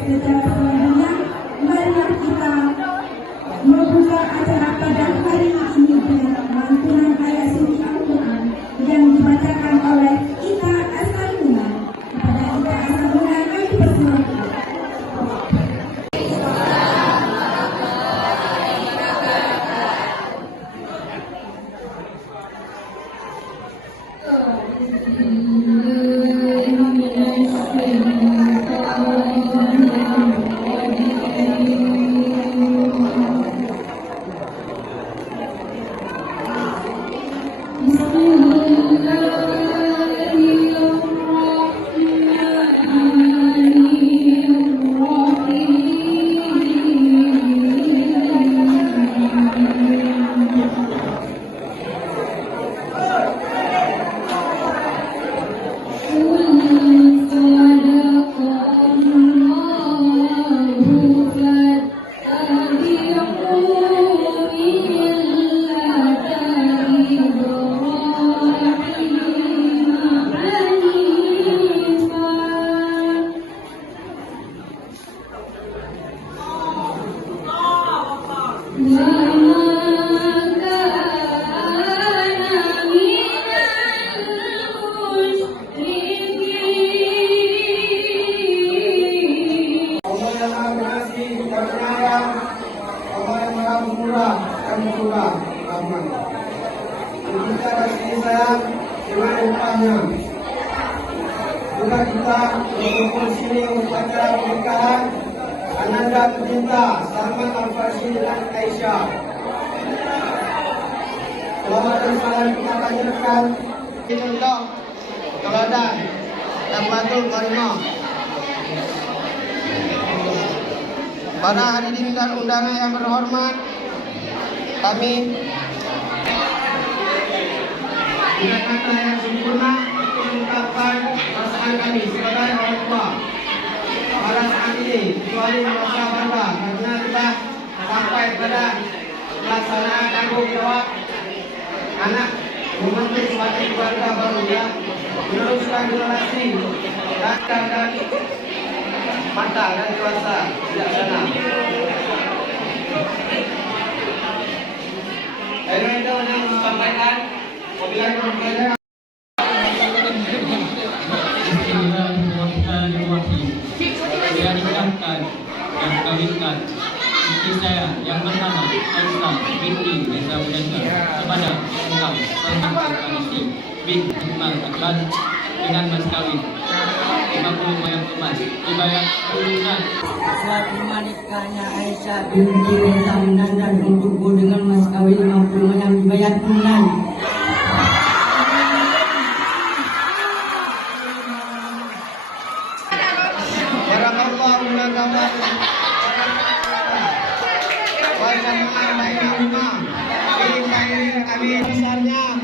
secara selanjutnya, marilah kita membuka acara pada hari ini dengan lantunan ayat suci Al-Quran yang dibacakan oleh Ita Asaluna. Kepada Ita Asaluna kami persilakan. Juga kita berkumpul sini untuk acara pernikahan Ananda tercinta Salman Al-Farsi dan Aisyah. Selamat dan salam kita panjatkan contoh teladan dan patuh karimah. Para hadirin dan undangan yang berhormat, kami dengan kata yang sempurna untuk mengungkapkan perasaan kami sebagai orang tua pada saat ini, kecuali merasa bangga karena telah sampai pada pelaksanaan tanggung jawab anak membentuk suatu keluarga baru yang meneruskan generasi dan mata dan dewasa bijaksana. Ini yang disampaikan. Bismillahirrahmanirrahim. Saya nikahkan dan kawinkan istri saya yang bernama Aisyah binti Reza Budianto kepada engkau Salman Al-Farsi bin Iqbal Aklan dengan mas kawin 50 mayang emas dibayar lunas. Suatu nikahnya Aisyah binti Reza Budianto untukku dengan mas kawin 50 mayang dibayar lunas. Kami besarnya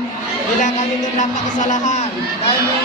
bila kami terdapat kesalahan, kami